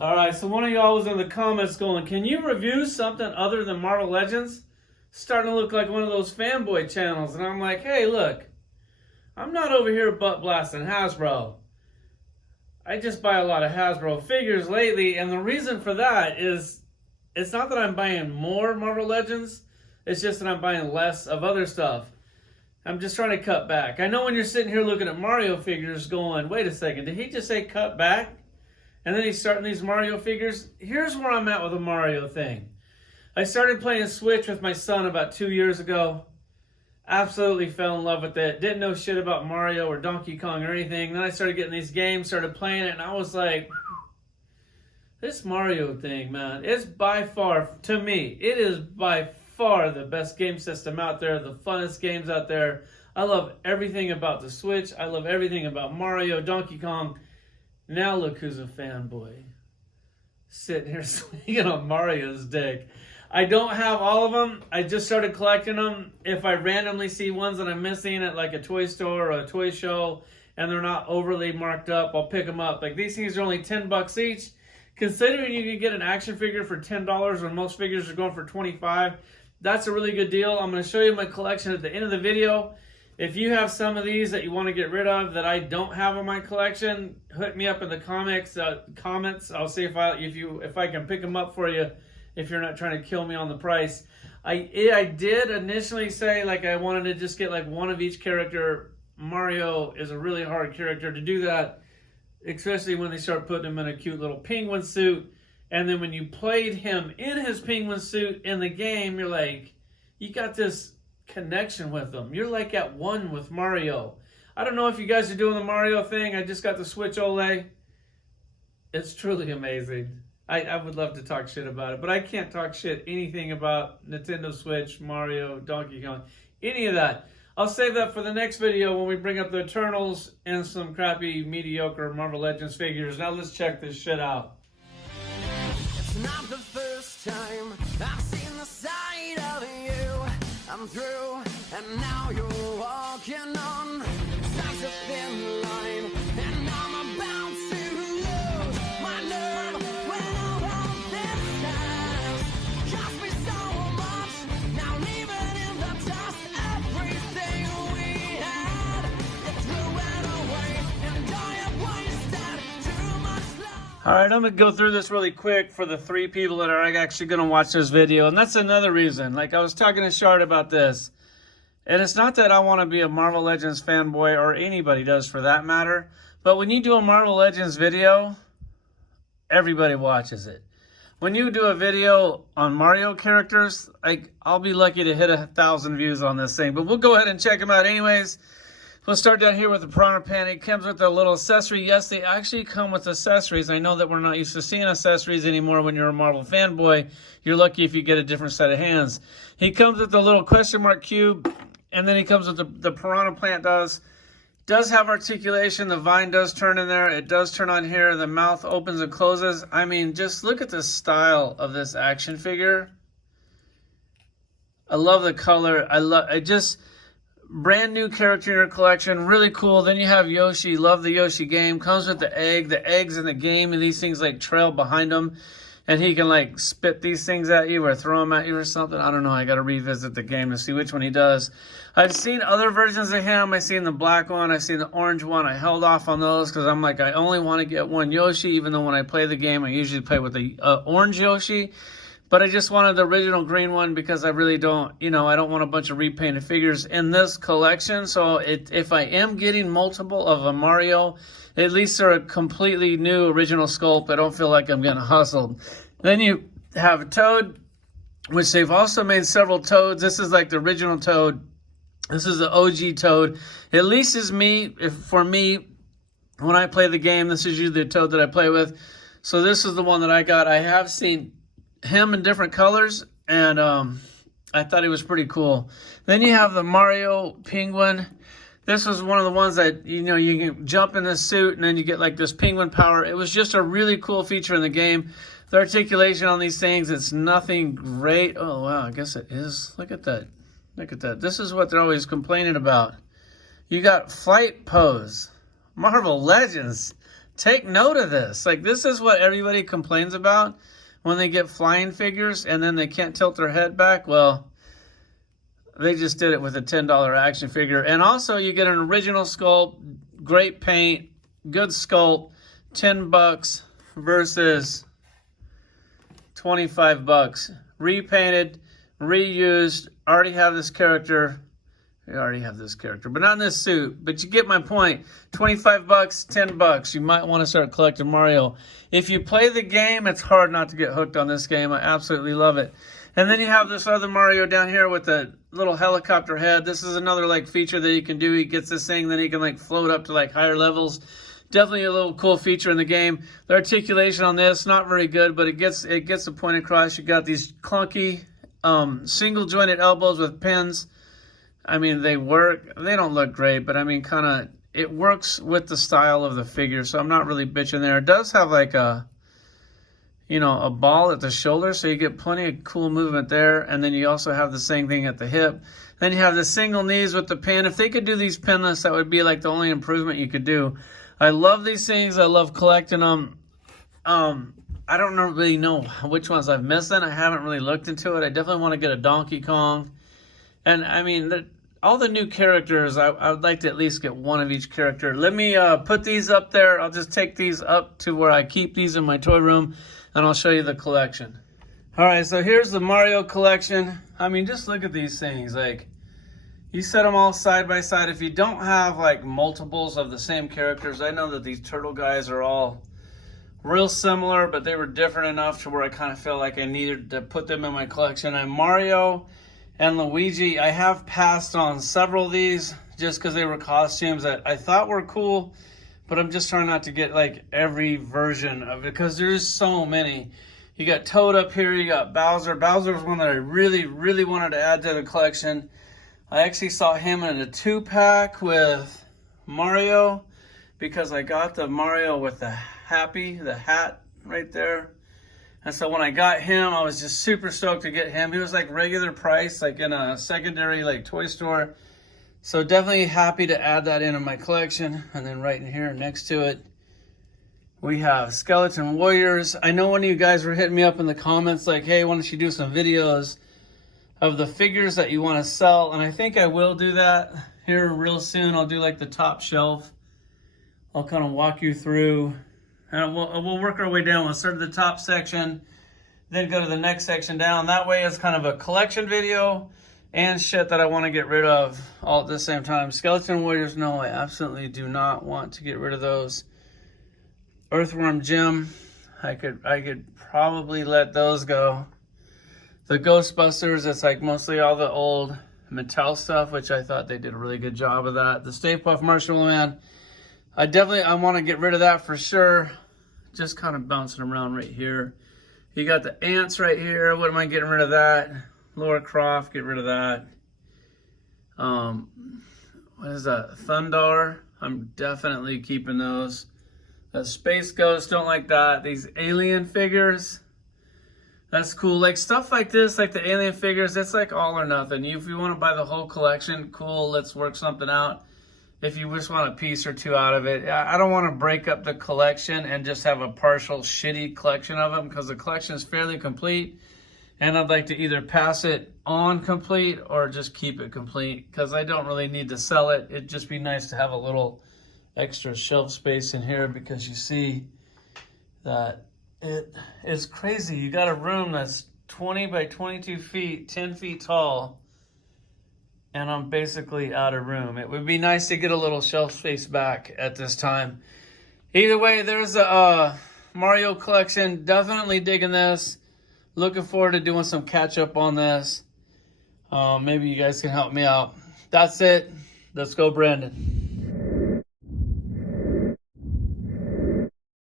All right, so one of y'all was in the comments going, can you review something other than Marvel Legends? Starting to look like one of those fanboy channels. And I'm like, hey, look, I'm not over here butt blasting Hasbro. I just buy a lot of Hasbro figures lately, and the reason for that is it's not that I'm buying more Marvel Legends, it's just that I'm buying less of other stuff. I'm just trying to cut back. I know when you're sitting here looking at Mario figures going, wait a second, did he just say cut back? And then he's starting these Mario figures. Here's where I'm at with the Mario thing. I started playing Switch with my son about 2 years ago. Absolutely fell in love with it. Didn't know shit about Mario or Donkey Kong or anything. Then I started getting these games, started playing it, and I was like, this Mario thing, man, it's by far, to me, it is by far the best game system out there, the funnest games out there. I love everything about the Switch. I love everything about Mario, Donkey Kong. Now look who's a fanboy. Sitting here swinging on Mario's dick. I don't have all of them. I just started collecting them. If I randomly see ones that I'm missing at like a toy store or a toy show and they're not overly marked up, I'll pick them up. Like these things are only $10 each. Considering you can get an action figure for $10 when most figures are going for $25, that's a really good deal. I'm going to show you my collection at the end of the video. If you have some of these that you want to get rid of that I don't have in my collection, hit me up in the comments. I'll see if I can pick them up for you if you're not trying to kill me on the price. I did initially say like I wanted to just get like one of each character. Mario is a really hard character to do that, especially when they start putting him in a cute little penguin suit. And then when you played him in his penguin suit in the game, you're like, you got this connection with him. You're like at one with Mario. I don't know if you guys are doing the Mario thing. I just got the Switch OLED. It's truly amazing. I would love to talk shit about it, but I can't talk shit anything about Nintendo Switch, Mario, Donkey Kong, any of that. I'll save that for the next video when we bring up the Eternals and some crappy, mediocre Marvel Legends figures. Now let's check this shit out. It's not the first time I've seen the side of you. I'm through, and now you're walking on such a thin line, and I'm about to lose my nerve when all of this has cost me so much. Now leaving in the dust everything we had, you threw it away, and I have wasted too much love. All right, I'm going to go through this really quick for the 3 people that are actually going to watch this video. And that's another reason. Like I was talking to Shard about this. And it's not that I want to be a Marvel Legends fanboy, or anybody does for that matter. But when you do a Marvel Legends video, everybody watches it. When you do a video on Mario characters, like I'll be lucky to hit 1,000 views on this thing. But we'll go ahead and check them out anyways. We'll start down here with the Piranha Plant. It comes with a little accessory. Yes, they actually come with accessories. I know that we're not used to seeing accessories anymore when you're a Marvel fanboy. You're lucky if you get a different set of hands. He comes with a little question mark cube, and then he comes with the Piranha Plant does have articulation. The vine does turn in there. It does turn on here. The mouth opens and closes. I mean, just look at the style of this action figure. I love the color. Brand new character in your collection, really cool. Then you have Yoshi. Love the Yoshi game. Comes with the egg. The eggs in the game, and these things like trail behind him, and he can like spit these things at you or throw them at you or something. I don't know. I got to revisit the game to see which one he does. I've seen other versions of him. I've seen the black one. I've seen the orange one. I held off on those because I'm like, I only want to get one Yoshi, even though when I play the game, I usually play with the orange Yoshi. But I just wanted the original green one because I really don't, I don't want a bunch of repainted figures in this collection. So if I am getting multiple of a Mario, at least they're a completely new original sculpt. I don't feel like I'm getting hustled. Then you have Toad, which they've also made several Toads. This is like the original Toad. This is the OG Toad. At least for me, when I play the game, this is usually the Toad that I play with. So this is the one that I got. I have seen him in different colors, and I thought he was pretty cool. Then you have the Mario Penguin. This was one of the ones that, you can jump in this suit and then you get like this penguin power. It was just a really cool feature in the game. The articulation on these things, it's nothing great. Oh, wow, I guess it is. Look at that. Look at that. This is what they're always complaining about. You got Flight Pose. Marvel Legends. take note of this. Like, this is what everybody complains about when they get flying figures and then they can't tilt their head back. Well, they just did it with a $10 action figure. And also you get an original sculpt, great paint, good sculpt, $10 versus $25. Repainted, reused, already have this character. You already have this character, but not in this suit. But you get my point. $25, $10. You might want to start collecting Mario. If you play the game, it's hard not to get hooked on this game. I absolutely love it. And then you have this other Mario down here with the little helicopter head. This is another like feature that you can do. He gets this thing, then he can like float up to like higher levels. Definitely a little cool feature in the game. The articulation on this, not very good, but it gets the point across. You got these clunky single jointed elbows with pins. I mean, they work. They don't look great, but I mean, kind of, it works with the style of the figure, so I'm not really bitching there. It does have like a, you know, a ball at the shoulder, so you get plenty of cool movement there, and then you also have the same thing at the hip. Then you have the single knees with the pin. If they could do these pinless, that would be like the only improvement you could do. I love these things. I love collecting them. I don't really know which ones I've missed. I haven't really looked into it. I definitely want to get a Donkey Kong. And I mean, all the new characters, I would like to at least get one of each character. Let me put these up there. I'll just take these up to where I keep these in my toy room, and I'll show you the collection. All right, so here's the Mario collection. I mean, just look at these things. Like, you set them all side by side. If you don't have like multiples of the same characters, I know that these turtle guys are all real similar, but they were different enough to where I kind of feel like I needed to put them in my collection. And Mario and Luigi, I have passed on several of these just because they were costumes that I thought were cool, but I'm just trying not to get like every version of it because there's so many. You got Toad up here, you got Bowser. Bowser was one that I really, really wanted to add to the collection. I actually saw him in a 2-pack with Mario because I got the Mario with the hat right there. And so when I got him, I was just super stoked to get him. He was like regular price, like in a secondary like toy store. So definitely happy to add that into my collection. And then right in here next to it, we have Skeleton Warriors. I know one of you guys were hitting me up in the comments like, hey, why don't you do some videos of the figures that you want to sell? And I think I will do that here real soon. I'll do like the top shelf. I'll kind of walk you through. And we'll work our way down. We'll start at the top section, then go to the next section down. That way it's kind of a collection video and shit that I want to get rid of all at the same time. Skeleton Warriors, no, I absolutely do not want to get rid of those. Earthworm Jim, I could probably let those go. The Ghostbusters, it's like mostly all the old Mattel stuff, which I thought they did a really good job of that. The Stay Puft Marshmallow Man, I want to get rid of that for sure. Just kind of bouncing around right here. You got the ants right here. What am I getting rid of that? Lara Croft, get rid of that. What is that? Thundar. I'm definitely keeping those. The Space Ghost, don't like that. These alien figures, that's cool. Like stuff like this, like the alien figures, it's like all or nothing. If you want to buy the whole collection, cool, let's work something out. If you just want a piece or two out of it, I don't want to break up the collection and just have a partial shitty collection of them because the collection is fairly complete. And I'd like to either pass it on complete or just keep it complete because I don't really need to sell it. It'd just be nice to have a little extra shelf space in here because you see that it is crazy. You got a room that's 20 by 22 feet, 10 feet tall, and I'm basically out of room. It would be nice to get a little shelf space back at this time. Either way, there's a Mario collection. Definitely digging this. Looking forward to doing some catch up on this. Maybe you guys can help me out. That's it. Let's go, Brandon.